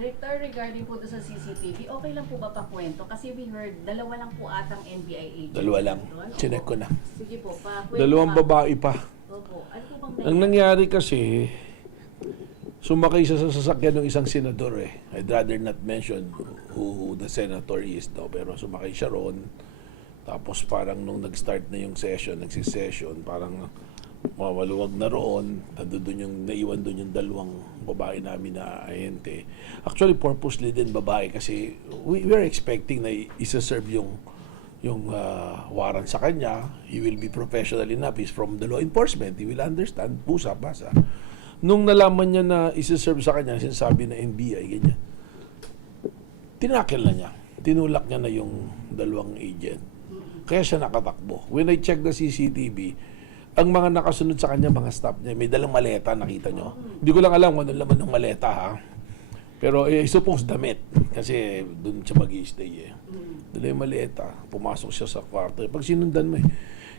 Director, regarding po sa CCTV, okay lang po ba pakwento? Kasi we heard, dalawa lang po atang NBI agents. Dalawa lang. Opo. Chinek ko na. Sige po, pakwento. Dalawang babae pa. Opo. Ano po bang Ang nangyari kasi, sumakay siya sa sasakyan ng isang senador eh. I'd rather not mention who the senator is daw, pero sumakay siya ron. Tapos parang nung nag-start na yung session, nagsisession, parang maluwag na roon. Naiwan doon yung dalawang babae namin na ahente. Actually, purposely din babae kasi we were expecting na isa-serve yung warrant sa kanya. He will be professional enough. He's from the law enforcement. He will understand. Pusa, basa. Nung nalaman niya na isa-serve sa kanya, sinasabi na NBI, ganyan. Tinakil na niya. Tinulak niya na yung dalawang agent. Kaya siya nakatakbo. When I checked the CCTV, ang mga nakasunod sa kanya, mga staff niya, may dalang maleta, nakita nyo. Hindi ko lang alam kung ano laman ng maleta, ha? Pero I suppose damit. Kasi doon siya mag-i-stay, eh. Dala yung maleta, pumasok siya sa kwarto. Pag sinundan mo,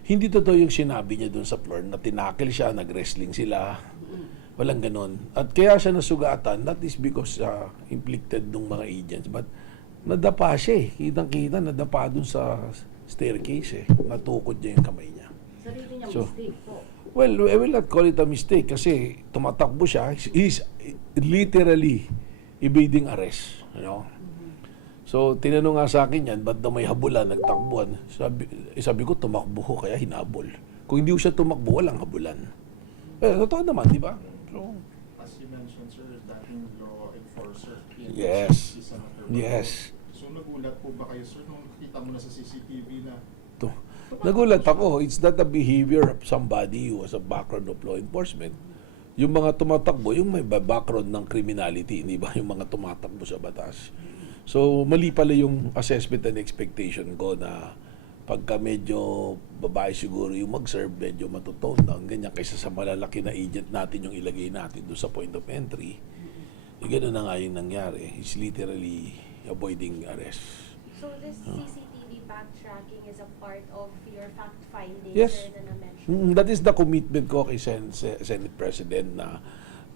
hindi totoo yung sinabi niya doon sa floor na tinakil siya, nag-wrestling sila. Walang ganon. At kaya siya nasugatan, that is because inflicted ng mga agents. But nadapa siya, eh. Kitang-kita, nadapa doon sa staircase, eh. Natukod niya yung kamay niya. Sarili niya mistake po. Well, I will not call it a mistake kasi tumatakbo siya. He's literally evading arrest. You know? So, tinanong nga sa akin yan, ba't daw may habulan, nagtakbuhan? Sabi ko, tumakbo ko, kaya hinabol. Kung hindi ko siya tumakbo, walang habulan. Totoo naman, di ba? So, as you mentioned, sir, dating law enforcer. Yes. Senator Bato. Yes. So, nagulat po ba kayo, sir, nung nakita mo na sa CCTV na nagulat ako. It's not the behavior of somebody who has a background of law enforcement. Yung mga tumatakbo, yung may background ng criminality, di ba? Yung mga tumatakbo sa batas. So, mali pala yung assessment and expectation ko na pagka medyo babae siguro yung mag-serve, medyo matutone down, ganyan, kaysa sa malalaki na agent natin yung ilagay natin doon sa point of entry. Gano'n na nga yung nangyari. He's literally avoiding arrest. So this CCTV backtracking is a part of your fact-finding, Yes. sir, na na-mention? That is the commitment ko kay Senate President na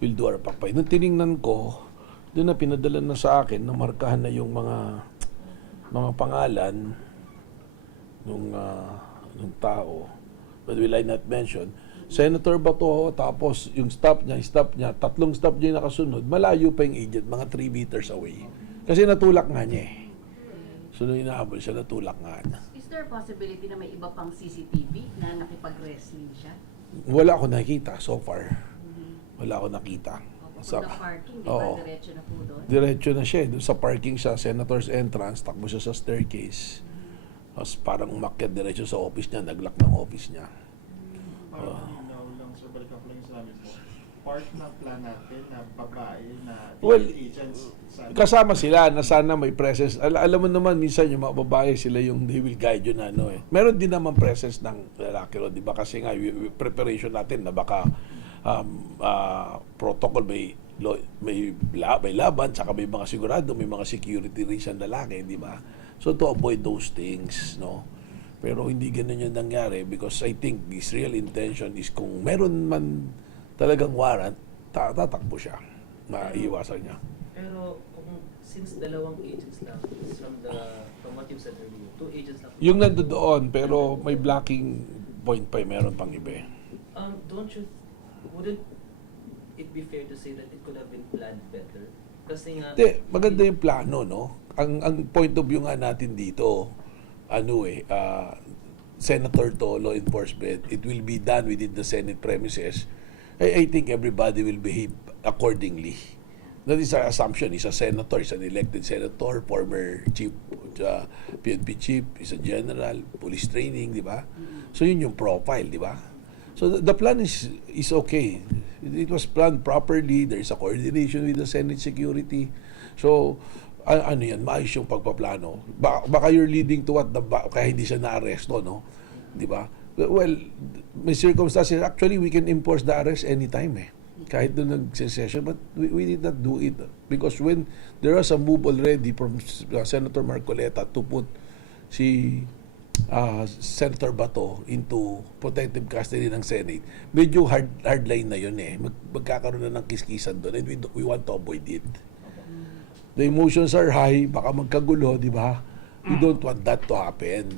we'll do our pakpay. Nung tiningnan ko, doon na pinadala na sa akin na markahan na yung mga pangalan nung tao. But will I not mention? Senator Bato, tapos yung staff niya, tatlong staff niya yung nakasunod, malayo pa yung agent, mga 3 meters away. Kasi natulak nga niya eh. So, nung inaabol siya, natulak nga niya. Is there a possibility na may iba pang CCTV na nakipag-wrestling siya? Wala ako nakita so far. Wala ako nakita. Opo, sa parking, di ba? Oo. Diretso na po doon? Diretso na siya. Doon sa parking sa Senator's entrance, takbo siya sa staircase. Tapos parang umakyat diretso sa office niya, naglock ng office niya. parang malinaw lang, sir, balikan ko lang yung sinabi mo. Part ng plan natin na babae na Well, agents. Kasama sila na sana may presence. Alam mo naman, minsan yung mga babae, sila yung they will guide you na ano eh. Meron din naman presence ng lalaki ro, di ba? Kasi nga, preparation natin na baka protocol may laban, saka may mga sigurado, may mga security reason lalaki, di ba? So to avoid those things, no? Pero hindi ganun yung nangyari because I think his real intention is kung meron man talagang warrant, tatakbo siya. Maiiwasan niya. Pero kung since dalawang agents lang from what you said earlier, 2 agents lang. Yung nandoon, pero may blocking point pa, meron pang iba. Wouldn't it be fair to say that it could have been planned better? Kasi nga... Maganda yung plano, no? Ang point of view nga natin dito, Senator to, law enforcement, it will be done within the Senate premises. I think everybody will behave accordingly. That is our assumption. He's a senator, he's an elected senator, former chief, PNP chief, he's a general, police training, di ba? So yun yung profile, di ba? So the plan is okay. It was planned properly. There is a coordination with the Senate security. So ano yan, maayos yung pagpaplano. Baka you're leading to what, kaya hindi siya na-arresto, no? Di ba? Well, may circumstances, actually, we can enforce the arrest anytime, eh. Kahit doon nag-session, but we did not do it. Because when there was a move already from Senator Marcoleta to put si Senator Bato into protective custody ng Senate, medyo hard line na yun, eh. Magkakaroon na ng kiskisan doon, and we want to avoid it. The emotions are high, baka magkagulo, di ba? We don't want that to happen.